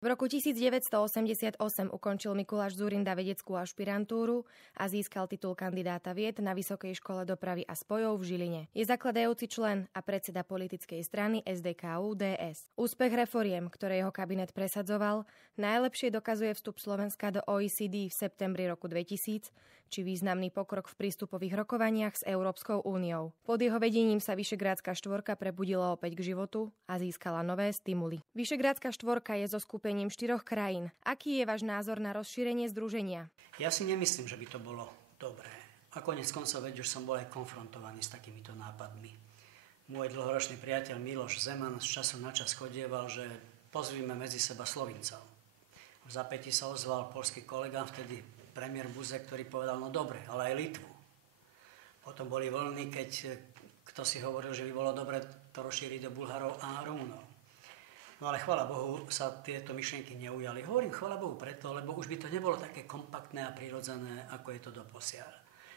V roku 1988 ukončil Mikuláš Dzurinda vedeckú ašpirantúru a získal titul kandidáta vied na Vysokej škole dopravy a spojov v Žiline. Je zakladajúci člen a predseda politickej strany SDKU-DS. Úspech reforiem, ktoré jeho kabinet presadzoval, najlepšie dokazuje vstup Slovenska do OECD v septembri roku 2000, či významný pokrok v prístupových rokovaniach s Európskou úniou. Pod jeho vedením sa Vyšegrádska štvorka prebudila opäť k životu a získala nové stimuly. Vyšegrádska štvorka je zo skupiny 4 krajín. Aký je váš názor na rozšírenie združenia? Ja si nemyslím, že by to bolo dobré. A koniec koncov, veď už som bol aj konfrontovaný s takýmito nápadmi. Môj dlhoročný priateľ Miloš Zeman z času na čas chodieval, že pozvíme medzi seba Slovincov. V zapätí sa ozval poľský kolega, vtedy premiér Buzek, ktorý povedal, no dobre, ale aj Litvu. Potom boli vlny, keď kto si hovoril, že by bolo dobre to rozšíriť do Bulharov a Rumunov. No ale chvála Bohu sa tieto myšlienky neujali. Hovorím chvála Bohu preto, lebo už by to nebolo také kompaktné a prirodzené, ako je to doposiaľ.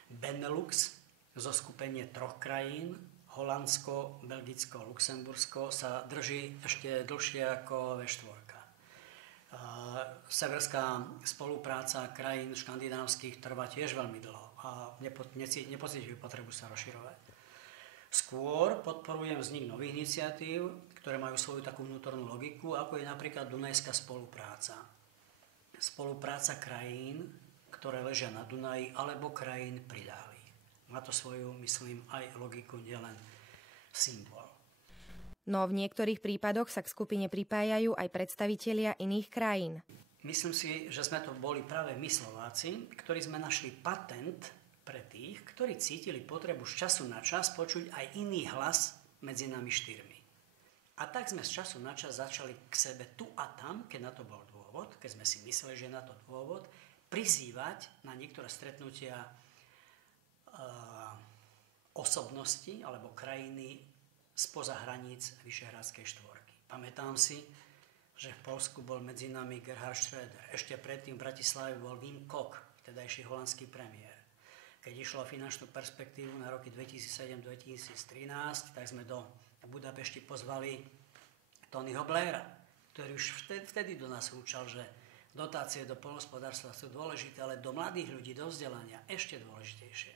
Benelux, zoskupenie 3 krajín, Holandsko, Belgicko, Luxembursko, sa drží ešte dlhšie ako V4. Severská spolupráca krajín škandinávskych trvá tiež veľmi dlho a nepocítujú potrebu sa rozširovať. Skôr podporujem vznik nových iniciatív, ktoré majú svoju takú vnútornú logiku, ako je napríklad Dunajská spolupráca. Spolupráca krajín, ktoré ležia na Dunaji, alebo krajín priľahlí. Má to svoju, myslím, aj logiku, nielen symbol. No v niektorých prípadoch sa k skupine pripájajú aj predstavitelia iných krajín. Myslím si, že sme to boli práve my Slováci, ktorí sme našli patent pre tých, ktorí cítili potrebu z času na čas počuť aj iný hlas medzi nami 4. A tak sme z času na čas začali k sebe tu a tam, keď na to bol dôvod, keď sme si mysleli, že je na to dôvod, prizývať na niektoré stretnutia osobnosti alebo krajiny spoza hraníc Vyšehrádskej štvorky. Pamätám si, že v Poľsku bol medzi nami Gerhard Schröder. Ešte predtým v Bratislave bol Wim Kok, vtedajší holandský premiér. Keď išlo o finančnú perspektívu na roky 2007-2013, tak sme do Budapešti pozvali Tonyho Blaira, ktorý už vtedy do nás húčal, že dotácie do poľnohospodárstva sú dôležité, ale do mladých ľudí, do vzdelania ešte dôležitejšie.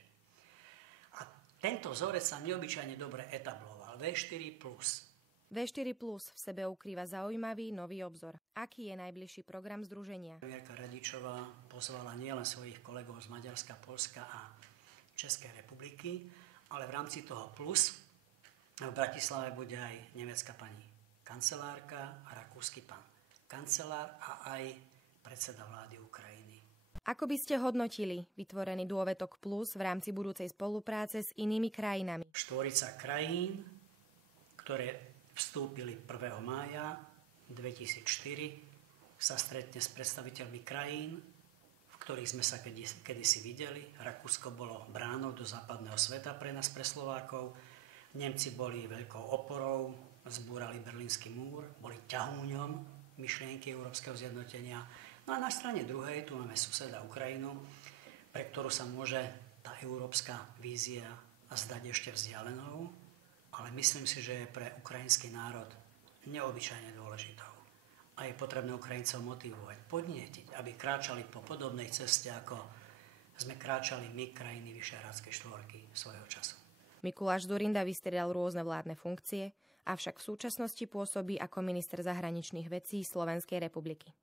A tento vzorec sa neobyčajne dobre etabloval. V4+. V4 Plus v sebe ukrýva zaujímavý nový obzor. Aký je najbližší program združenia? Premiérka Radičová pozvala nielen svojich kolegov z Maďarska, Poľska a Českej republiky, ale v rámci toho plus v Bratislave bude aj nemecká pani kancelárka a rakúsky pán kancelár a aj predseda vlády Ukrajiny. Ako by ste hodnotili vytvorený dôvetok plus v rámci budúcej spolupráce s inými krajinami? 4 krajín, ktoré vstúpili 1. mája 2004, sa stretne s predstaviteľmi krajín, v ktorých sme sa kedysi videli. Rakúsko bolo bránou do západného sveta pre nás, pre Slovákov. Nemci boli veľkou oporou, zbúrali Berlínsky múr, boli ťahúňom myšlienky európskeho zjednotenia. No a na strane druhej tu máme suseda Ukrajinu, pre ktorú sa môže tá európska vízia zdať ešte vzdialenou, ale myslím si, že je pre ukrajinský národ neobyčajne dôležitou. A je potrebné Ukrajincov motivovať, podnietiť, aby kráčali po podobnej ceste, ako sme kráčali my, krajiny Vyšehrádskej štvorky svojho času. Mikuláš Dzurinda vystriedal rôzne vládne funkcie, avšak v súčasnosti pôsobí ako minister zahraničných vecí Slovenskej republiky.